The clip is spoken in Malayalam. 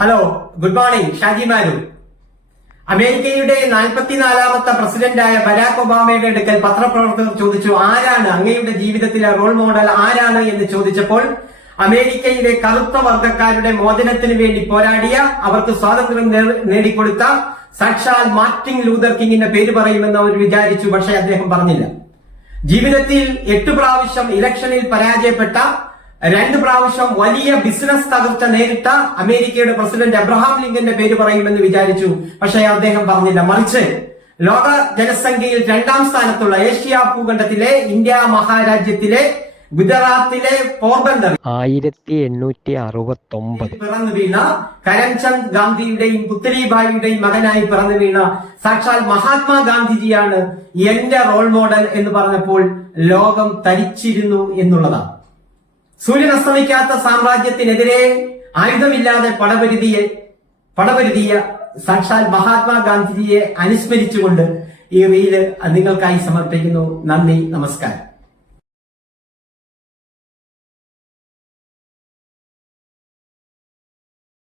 Hello, good morning. ഷാജി മാരു. അമേരിക്കയുടെ 44ാമത്തെ പ്രസിഡന്റായ ബരാക് ഒബാമയുടെ അടുക്കൽ പത്രപ്രവർത്തകർ ചോദിച്ചു, ആരാണ് അങ്ങയുടെ ജീവിതത്തിലെ റോൾ മോഡൽ ആരാണ് എന്ന് ചോദിച്ചപ്പോൾ അമേരിക്കയിലെ കറുത്ത വർഗക്കാരുടെ മോചനത്തിന് വേണ്ടി പോരാടിയ, അവർക്ക് സ്വാതന്ത്ര്യം നേടിക്കൊടുത്ത സാക്ഷാൽ മാർട്ടിൻ ലൂതർ കിങ്ങിന്റെ പേര് പറയുമെന്ന് അവർ വിചാരിച്ചു. പക്ഷേ അദ്ദേഹം പറഞ്ഞില്ല. ജീവിതത്തിൽ 8 പ്രാവശ്യം ഇലക്ഷനിൽ പരാജയപ്പെട്ട, 2 പ്രാവശ്യം വലിയ ബിസിനസ് തകർച്ച നേരിട്ട അമേരിക്കയുടെ പ്രസിഡന്റ് അബ്രഹാം ലിങ്കന്റെ പേര് പറയുമെന്ന് വിചാരിച്ചു. പക്ഷേ അദ്ദേഹം പറഞ്ഞില്ല. മറിച്ച് ലോക ജനസംഖ്യയിൽ 2ാം സ്ഥാനത്തുള്ള ഏഷ്യ ഭൂഖണ്ഡത്തിലെ ഇന്ത്യ മഹാരാജ്യത്തിലെ ഗുജറാത്തിലെ പോർബന്ദർ 1869 പിറന്നു വീണ കരംചന്ദ് ഗാന്ധിയുടെയും പുത്ലിബായിയുടെയും മകനായി പിറന്നു വീണ സാക്ഷാൽ മഹാത്മാഗാന്ധിജിയാണ് എന്റെ റോൾ മോഡൽ എന്ന് പറഞ്ഞപ്പോൾ ലോകം തരിച്ചിരുന്നു എന്നുള്ളതാണ്. സൂര്യൻ അസ്തമിക്കാത്ത സാമ്രാജ്യത്തിനെതിരെ ആയുധമില്ലാതെ പടപൊരുതിയ സാക്ഷാൽ മഹാത്മാഗാന്ധിജിയെ അനുസ്മരിച്ചുകൊണ്ട് ഈ റീല് നിങ്ങൾക്കായി സമർപ്പിക്കുന്നു. നന്ദി, നമസ്കാരം.